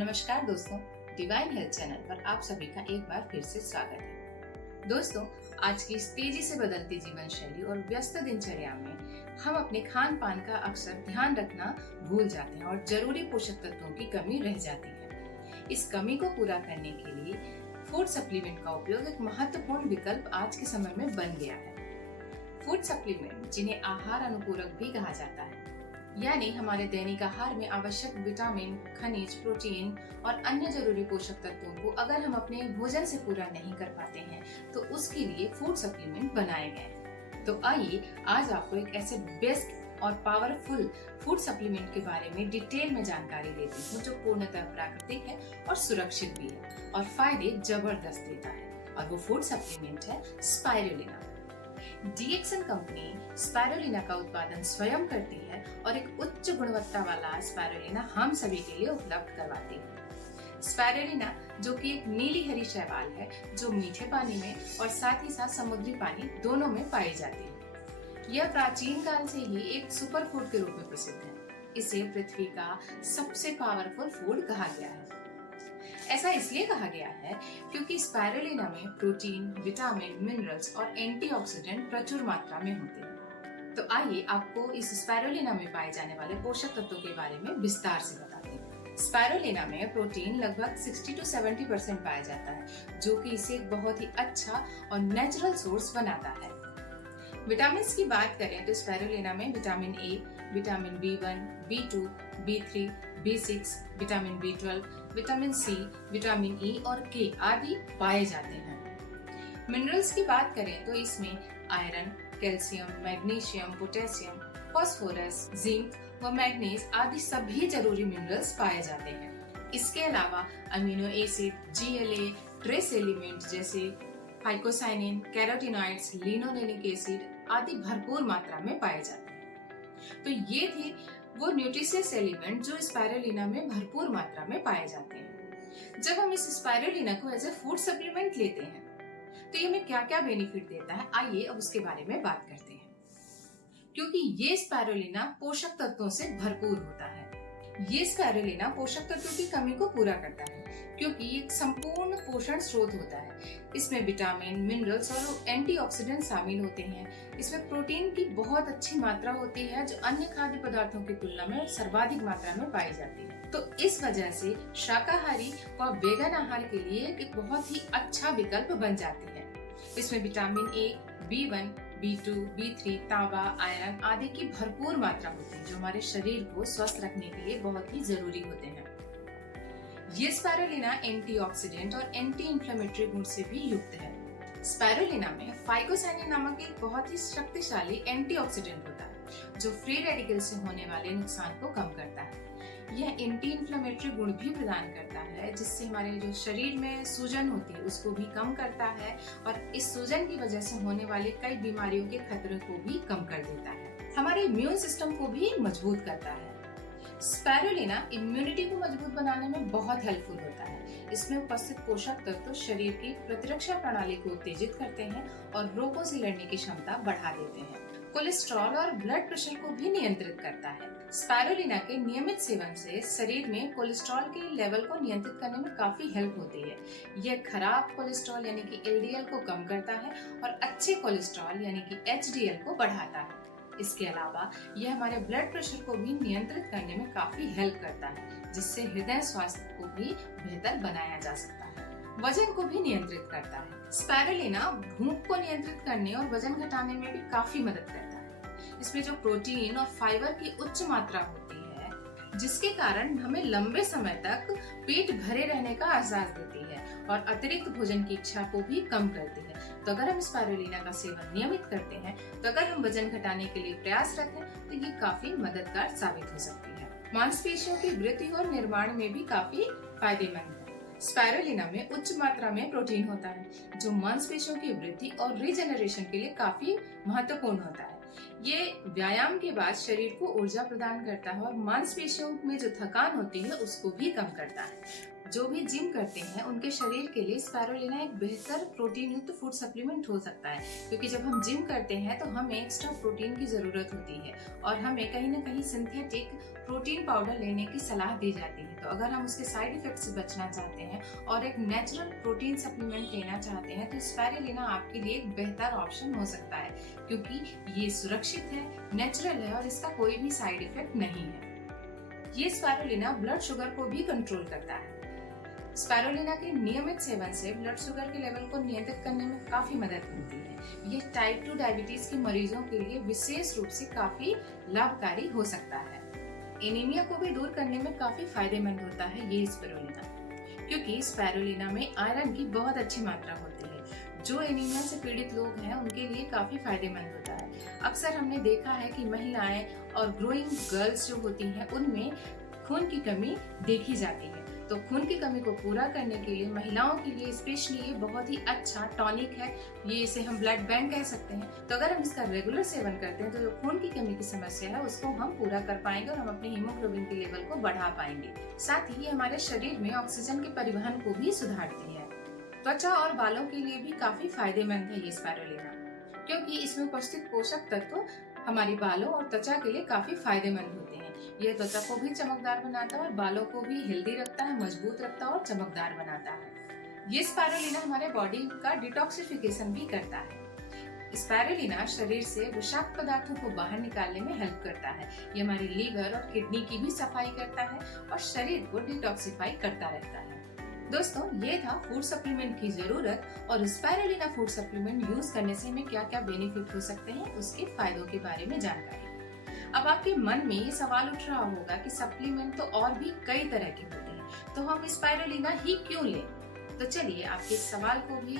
नमस्कार दोस्तों, divine health channel पर आप सभी का एक बार फिर से स्वागत है। दोस्तों, आज की इस तेजी से बदलती जीवन शैली और व्यस्त दिनचर्या में हम अपने खान पान का अक्सर ध्यान रखना भूल जाते हैं और जरूरी पोषक तत्वों की कमी रह जाती है। इस कमी को पूरा करने के लिए फूड सप्लीमेंट का उपयोग एक महत्वपूर्ण विकल्प आज के समय में बन गया है। फूड सप्लीमेंट, जिन्हें आहार अनुपूरक भी कहा जाता है, यानी हमारे दैनिक आहार में आवश्यक विटामिन, खनिज, प्रोटीन और अन्य जरूरी पोषक तत्वों को अगर हम अपने भोजन से पूरा नहीं कर पाते हैं तो उसके लिए फूड सप्लीमेंट बनाए गए हैं। तो आइए आज आपको एक ऐसे बेस्ट और पावरफुल फूड सप्लीमेंट के बारे में डिटेल में जानकारी देती हूँ जो पूर्णतः प्राकृतिक है और सुरक्षित भी है और फायदे जबरदस्त देता है। और वो फूड सप्लीमेंट है स्पाइरुलिना। डीएक्सन कंपनी स्पाइरुलिना का उत्पादन स्वयं करती है और एक उच्च गुणवत्ता वाला स्पाइरुलिना हम सभी के लिए उपलब्ध करवाती है। स्पाइरुलिना, जो कि एक नीली हरी शैवाल है, जो मीठे पानी में और साथ ही साथ समुद्री पानी दोनों में पाई जाती है। यह प्राचीन काल से ही एक सुपर फूड के रूप में प्रसिद्ध है। इसे पृथ्वी का सबसे पावरफुल फूड कहा गया है। ऐसा इसलिए कहा गया है क्योंकि स्पाइरुलिना में प्रोटीन, विटामिन, मिनरल्स और एंटीऑक्सीडेंट प्रचुर मात्रा में होते हैं। तो आइए आपको इस स्पाइरुलिना में पाए जाने वाले पोषक तत्वों के बारे में विस्तार से बताते हैं। स्पाइरुलिना में प्रोटीन लगभग 60 to 70% पाया जाता है, जो कि इसे एक बहुत ही अच्छा और नेचुरल सोर्स बनाता है। विटामिन की बात करें तो स्पाइरुलिना में vitamin A, vitamin B1, B2, B3, B6, vitamin B12, vitamin C, vitamin E और के आदि पाए जाते हैं। मिनरल्स की बात करें तो इसमें iron, calcium, magnesium, potassium, phosphorus, zinc व मैग्नीज आदि सभी जरूरी मिनरल्स पाए जाते हैं। इसके अलावा amino acid, GLA, trace element जैसे फाइकोसाइनिन, कैरोटीनॉइड्स, लिनोलेनिक एसिड आदि भरपूर मात्रा में पाए जाते हैं। तो ये थे वो न्यूट्रिशियस एलिमेंट जो स्पाइरुलिना में भरपूर मात्रा में पाए जाते हैं। जब हम इस स्पाइरुलिना को एज ए फूड सप्लीमेंट लेते हैं तो ये हमें क्या क्या बेनिफिट देता है, आइए अब उसके बारे में बात करते हैं। क्योंकि ये स्पाइरुलिना पोषक तत्वों से भरपूर होता है। ये स्पाइरुलिना पोषक तत्वों की कमी को पूरा करता है क्योंकि ये एक संपूर्ण पोषण स्रोत होता है। इसमें विटामिन, मिनरल्स और एंटीऑक्सीडेंट शामिल होते हैं। इसमें प्रोटीन की बहुत अच्छी मात्रा होती है जो अन्य खाद्य पदार्थों की तुलना में सर्वाधिक मात्रा में पाई जाती है। तो इस वजह से शाकाहारी व वेगन आहार के लिए एक बहुत ही अच्छा विकल्प बन जाती है। इसमें vitamin A, B1, B2, B3, तांबा, आयरन आदि की भरपूर मात्रा होती है जो हमारे शरीर को स्वस्थ रखने के लिए बहुत ही जरूरी होते हैं। ये स्पाइरुलिना एंटीऑक्सीडेंट और एंटी इंफ्लेमेटरी गुण से भी युक्त है। स्पाइरुलिना में फाइकोसाइनिन नामक एक बहुत ही शक्तिशाली एंटीऑक्सीडेंट होता है जो फ्री रेडिकल से होने वाले नुकसान को कम करता है। यह एंटी इंफ्लेमेटरी गुण भी प्रदान करता है जिससे हमारे जो शरीर में सूजन होती है उसको भी कम करता है और इस सूजन की वजह से होने वाले कई बीमारियों के खतरे को भी कम कर देता है। हमारे इम्यून सिस्टम को भी मजबूत करता है। स्पाइरुलिना इम्यूनिटी को मजबूत बनाने में बहुत हेल्पफुल होता है। इसमें उपस्थित पोषक तत्व शरीर की प्रतिरक्षा प्रणाली को उत्तेजित करते हैं और रोगों से लड़ने की क्षमता बढ़ा देते हैं। कोलेस्ट्रॉल और ब्लड प्रेशर को भी नियंत्रित करता है। स्पाइरुलिना के नियमित सेवन से शरीर में कोलेस्ट्रॉल के लेवल को नियंत्रित करने में काफी हेल्प होती है। यह खराब कोलेस्ट्रॉल यानी कि LDL को कम करता है और अच्छे कोलेस्ट्रॉल यानी कि HDL को बढ़ाता है। इसके अलावा यह हमारे ब्लड प्रेशर को भी नियंत्रित करने में काफी हेल्प करता है जिससे हृदय स्वास्थ्य को भी बेहतर बनाया जा सकता है। वजन को भी नियंत्रित करता है। स्पाइरुलिना भूख को नियंत्रित करने और वजन घटाने में भी काफी मदद करता है। इसमें जो प्रोटीन और फाइबर की उच्च मात्रा होती है जिसके कारण हमें लंबे समय तक पेट भरे रहने का एहसास देती है और अतिरिक्त भोजन की इच्छा को भी कम करती है। तो अगर हम स्पाइरुलिना का सेवन नियमित करते हैं तो अगर हम वजन घटाने के लिए प्रयास रखें तो ये काफी मददगार साबित हो सकती है। मांसपेशियों की वृद्धि और निर्माण में भी काफी फायदेमंद है। स्पाइरुलिना में उच्च मात्रा में प्रोटीन होता है जो मांसपेशियों की वृद्धि और रीजनरेशन के लिए काफी महत्वपूर्ण होता है। ये व्यायाम के बाद शरीर को ऊर्जा प्रदान करता है और मांसपेशियों में जो थकान होती है उसको भी कम करता है। जो भी जिम करते हैं उनके शरीर के लिए स्पाइरुलिना एक बेहतर प्रोटीन युक्त फूड सप्लीमेंट हो सकता है क्योंकि जब हम जिम करते हैं तो हमें एक्स्ट्रा प्रोटीन की जरूरत होती है और हमें कहीं ना कहीं सिंथेटिक प्रोटीन पाउडर लेने की सलाह दी जाती है। तो अगर हम उसके साइड इफेक्ट से बचना चाहते हैं और एक नेचुरल प्रोटीन सप्लीमेंट लेना चाहते हैं तो स्पाइरुलिना आपके लिए एक बेहतर ऑप्शन हो सकता है, क्योंकि ये सुरक्षित है, नेचुरल है और इसका कोई भी साइड इफेक्ट नहीं है। ये स्पाइरुलिना ब्लड शुगर को भी कंट्रोल करता है। स्पाइरुलिना के नियमित सेवन से ब्लड शुगर के लेवल को नियंत्रित करने में काफी मदद मिलती है। ये टाइप 2 डायबिटीज के मरीजों के लिए विशेष रूप से काफी लाभकारी हो सकता है। एनीमिया को भी दूर करने में काफी फायदेमंद होता है ये स्पाइरुलिना, क्योंकि स्पाइरुलिना में आयरन की बहुत अच्छी मात्रा होती है, जो एनीमिया से पीड़ित लोग हैं उनके लिए काफी फायदेमंद होता है। अक्सर हमने देखा है कि महिलाएं और ग्रोइंग गर्ल्स जो होती हैं उनमें खून की कमी देखी जाती है, तो खून की कमी को पूरा करने के लिए महिलाओं के लिए स्पेशली ये बहुत ही अच्छा टॉनिक है। ये इसे हम ब्लड बैंक कह सकते हैं। तो अगर हम इसका रेगुलर सेवन करते हैं तो जो खून की कमी की समस्या है उसको हम पूरा कर पाएंगे और हम अपने हीमोग्लोबिन के लेवल को बढ़ा पाएंगे। साथ ही हमारे शरीर में ऑक्सीजन के परिवहन को भी सुधारती है। त्वचा और बालों के लिए भी काफी फायदेमंद है ये स्पाइरुलिना, क्योंकि इसमें उपस्थित पोषक तत्व हमारी बालों और त्वचा के लिए काफी फायदेमंद होते हैं। यह त्वचा को भी चमकदार बनाता है और बालों को भी हेल्दी रखता है, मजबूत रखता है और चमकदार बनाता है। ये स्पाइरुलिना हमारे बॉडी का डिटॉक्सिफिकेशन भी करता है। स्पाइरुलिना शरीर से विषाक्त पदार्थों को बाहर निकालने में हेल्प करता है। ये हमारे लीवर और किडनी की भी सफाई करता है और शरीर को डिटॉक्सिफाई करता रहता है। दोस्तों, ये था फूड सप्लीमेंट की जरूरत और स्पाइरुलिना फूड सप्लीमेंट यूज करने से हमें क्या क्या बेनिफिट हो सकते हैं, उसके फायदों के बारे में जानकारी। अब आपके मन में ये सवाल उठ रहा होगा कि सप्लीमेंट तो और भी कई तरह के होते हैं, तो हम स्पाइरुलिना ही क्यों लें? तो चलिए आपके इस सवाल को भी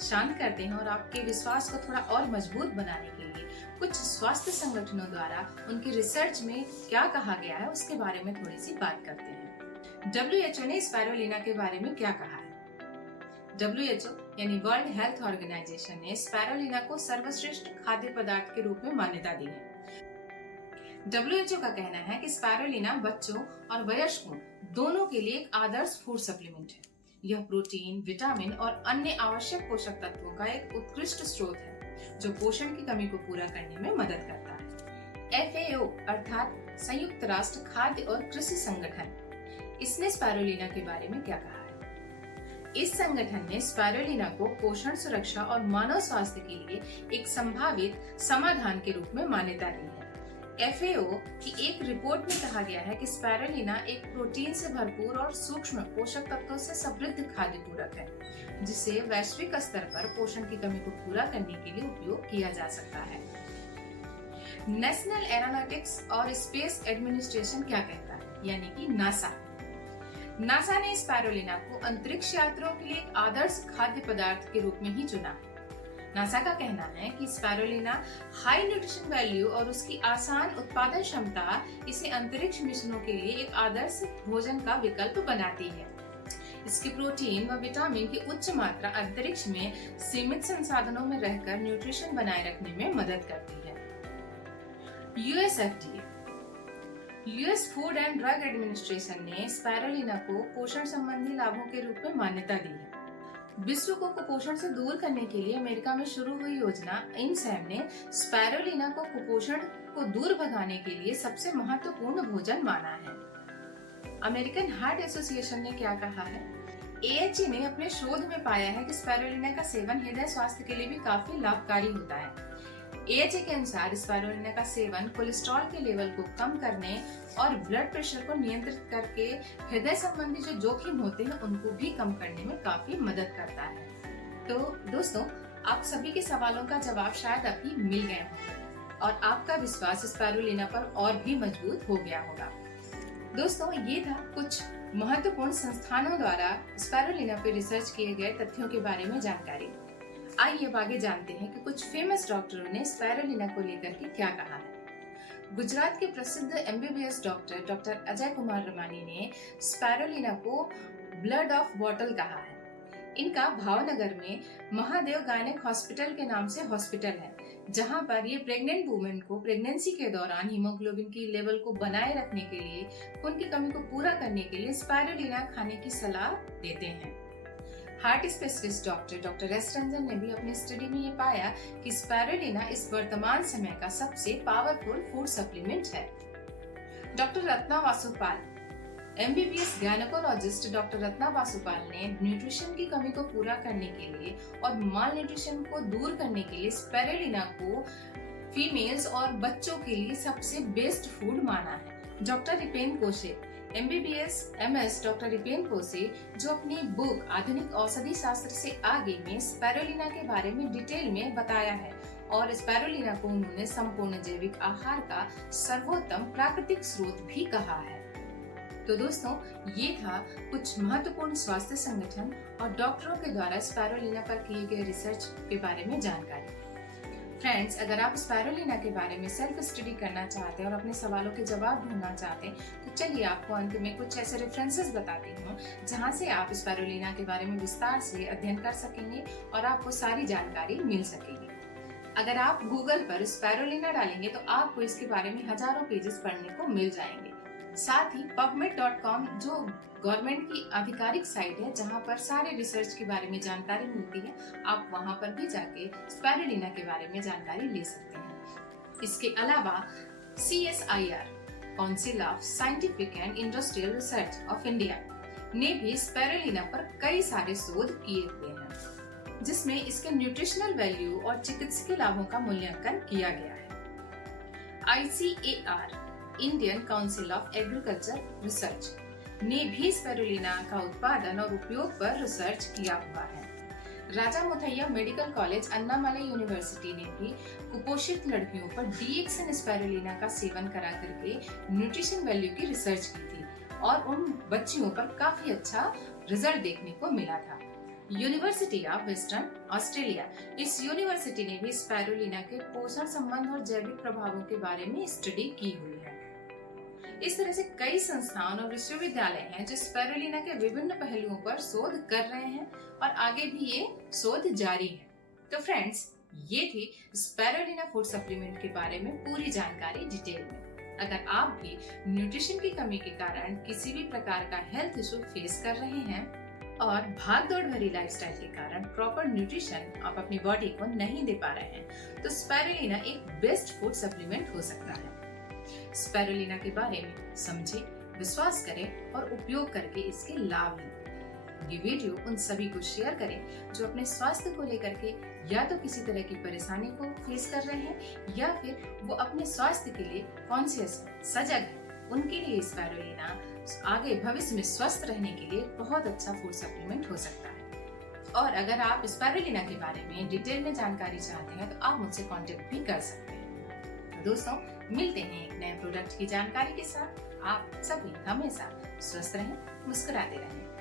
शांत करते हैं और आपके विश्वास को थोड़ा और मजबूत बनाने के लिए कुछ स्वास्थ्य संगठनों द्वारा उनकी रिसर्च में क्या कहा गया है उसके बारे में थोड़ी सी बात करते हैं। WHO ने स्पाइरुलिना के बारे में क्या कहा है? WHO यानी वर्ल्ड हेल्थ ऑर्गेनाइजेशन ने स्पाइरुलिना को सर्वश्रेष्ठ खाद्य पदार्थ के रूप में मान्यता दी है। WHO का कहना है कि स्पाइरुलिना बच्चों और वयस्कों दोनों के लिए एक आदर्श फूड सप्लीमेंट है। यह प्रोटीन, विटामिन और अन्य आवश्यक पोषक तत्वों का एक उत्कृष्ट स्रोत है, जो पोषण की कमी को पूरा करने में मदद करता है। FAO अर्थात संयुक्त राष्ट्र खाद्य और कृषि संगठन, इसने स्पाइरुलिना के बारे में क्या कहा है? इस संगठन ने स्पाइरुलिना को पोषण, सुरक्षा और मानव स्वास्थ्य के लिए एक संभावित समाधान के रूप में मान्यता दी है। FAO की एक रिपोर्ट में कहा गया है कि स्पाइरुलिना एक प्रोटीन से भरपूर और सूक्ष्म पोषक तत्वों से समृद्ध खाद्य पूरक है, जिसे वैश्विक स्तर पर पोषण की कमी को पूरा करने के लिए उपयोग किया जा सकता है। नेशनल एरोनॉटिक्स और स्पेस एडमिनिस्ट्रेशन क्या कहता है, यानी कि नासा ने स्पाइरुलिना को अंतरिक्ष यात्रियों के लिए एक आदर्श खाद्य पदार्थ के रूप में ही चुना। नासा का कहना है कि स्पाइरुलिना हाई न्यूट्रिशन वैल्यू और उसकी आसान उत्पादन क्षमता इसे अंतरिक्ष मिशनों के लिए एक आदर्श भोजन का विकल्प बनाती है। इसके प्रोटीन व विटामिन की उच्च मात्रा अंतरिक्ष में सीमित संसाधनों में रहकर न्यूट्रिशन बनाए रखने में मदद करती है। US food and drug administration ने स्पाइरुलिना को पोषण संबंधी लाभों के रूप में मान्यता दी है। विश्व को कुपोषण से दूर करने के लिए अमेरिका में शुरू हुई योजना INSAM ने स्पाइरुलिना को कुपोषण को दूर भगाने के लिए सबसे महत्वपूर्ण भोजन माना है। अमेरिकन हार्ट एसोसिएशन ने क्या कहा है? AHA ने अपने शोध में पाया है कि स्पाइरुलिना का सेवन हृदय स्वास्थ्य के लिए भी काफी लाभकारी होता है। AHA के अनुसार स्पाइरुलिना का सेवन कोलेस्ट्रॉल के लेवल को कम करने और ब्लड प्रेशर को नियंत्रित करके हृदय संबंधी जो जोखिम होते हैं उनको भी कम करने में काफी मदद करता है। तो दोस्तों, आप सभी के सवालों का जवाब शायद अभी मिल गए होंगे और आपका विश्वास स्पाइरुलिना पर और भी मजबूत हो गया होगा। दोस्तों, ये था कुछ महत्वपूर्ण संस्थानों द्वारा स्पाइरुलिना पर रिसर्च किए गए तथ्यों के बारे में जानकारी। आइए अब आगे जानते हैं कि कुछ फेमस डॉक्टरों ने स्पाइरुलिना को लेकर के क्या कहा है। गुजरात के प्रसिद्ध MBBS डॉक्टर अजय कुमार रमानी ने स्पाइरुलिना को ब्लड ऑफ बॉटल कहा है। इनका भावनगर में महादेव गायनेक हॉस्पिटल के नाम से हॉस्पिटल है, जहां पर ये प्रेग्नेंट वुमेन को प्रेगनेंसी के दौरान हीमोग्लोबिन की लेवल को बनाए रखने के लिए, खून की कमी को पूरा करने के लिए स्पाइरुलिना खाने की सलाह देते हैं। Heart specialist doctor S Ranjan ने भी अपनी स्टडी में ये पाया कि स्पाइरुलिना इस वर्तमान समय का सबसे पावरफुल फूड सप्लीमेंट है। Doctor Ratna Vasupal MBBS gynaecologist doctor Ratna Basupal ने न्यूट्रिशन की कमी को पूरा करने के लिए और माल न्यूट्रिशन को दूर करने के लिए स्पाइरुलिना को फीमेल्स और बच्चों के लिए सबसे बेस्ट फूड माना है। डॉक्टर रिपेन कोशे एमबीबीएस एमएस डॉक्टर रिपेन कोशे जो अपनी बुक आधुनिक औषधि शास्त्र से आगे में स्पाइरुलिना के बारे में डिटेल में बताया है और स्पाइरुलिना को उन्होंने संपूर्ण जैविक आहार का सर्वोत्तम प्राकृतिक स्रोत भी कहा है। तो दोस्तों, ये था कुछ महत्वपूर्ण स्वास्थ्य संगठन और डॉक्टरों के द्वारा स्पाइरुलिना पर किए गए रिसर्च के बारे में जानकारी। फ्रेंड्स, अगर आप स्पाइरुलिना के बारे में सेल्फ स्टडी करना चाहते हैं और अपने सवालों के जवाब ढूंढना चाहते हैं तो चलिए आपको अंत में कुछ ऐसे रेफरेंसेस बताती हूँ जहाँ से आप स्पाइरुलिना के बारे में विस्तार से अध्ययन कर सकेंगे और आपको सारी जानकारी मिल सकेगी। अगर आप गूगल पर स्पाइरुलिना डालेंगे तो आपको इसके बारे में हजारों पेजेस पढ़ने को मिल जाएंगे। साथ ही PubMed.com जो गवर्नमेंट की आधिकारिक साइट है जहां पर सारे रिसर्च के बारे में जानकारी मिलती है, आप वहां पर भी जाके स्पाइरुलिना के बारे में जानकारी ले सकते हैं। इसके अलावा CSIR council of scientific and industrial research of India ने भी स्पाइरुलिना पर कई सारे शोध किए हुए हैं जिसमें इसके न्यूट्रिशनल वैल्यू और चिकित्सकीय लाभों का मूल्यांकन किया गया है। ICAR Indian council of agriculture research ने भी स्पाइरुलिना का उत्पादन और उपयोग पर रिसर्च किया हुआ है। Raja Muthaiah medical college Annamalai university ने भी कुपोषित लड़कियों पर डीएक्सन स्पाइरुलिना का सेवन करा करके न्यूट्रिशन वैल्यू की रिसर्च की थी और उन बच्चियों पर काफी अच्छा रिजल्ट देखने को मिला था। यूनिवर्सिटी ऑफ वेस्टर्न ऑस्ट्रेलिया, इस यूनिवर्सिटी ने भी स्पाइरुलिना के पोषण संबंध और जैविक प्रभावों के बारे में स्टडी की हुई है। इस तरह से कई संस्थान और विश्वविद्यालय हैं जो स्पाइरुलिना के विभिन्न पहलुओं पर शोध कर रहे हैं और आगे भी ये शोध जारी है। तो फ्रेंड्स, ये थी स्पाइरुलिना फूड सप्लीमेंट के बारे में पूरी जानकारी डिटेल में। अगर आप भी न्यूट्रिशन की कमी के कारण किसी भी प्रकार का हेल्थ इशू फेस कर रहे हैं और भागदौड़ भरी लाइफस्टाइल के कारण प्रॉपर न्यूट्रिशन आप अपनी बॉडी को नहीं दे पा रहे हैं तो स्पाइरुलिना एक बेस्ट फूड सप्लीमेंट हो सकता है। स्पाइरुलिना के बारे में समझें, विश्वास करें और उपयोग करके इसके लाभ लें। ये वीडियो उन सभी को शेयर करें जो अपने स्वास्थ्य को लेकर के या तो किसी तरह की परेशानी को फेस कर रहे हैं या फिर वो अपने स्वास्थ्य के लिए कॉन्शियस सजग है। उनके लिए स्पाइरुलिना आगे भविष्य में स्वस्थ रहने के लिए बहुत अच्छा फूड सप्लीमेंट हो सकता है। और अगर आप स्पाइरुलिना के बारे में डिटेल में जानकारी चाहते हैं तो आप मुझसे कांटेक्ट भी कर सकते हैं। दोस्तों, मिलते हैं एक नए प्रोडक्ट की जानकारी के साथ। आप सभी हमेशा स्वस्थ रहें, मुस्कुराते रहें।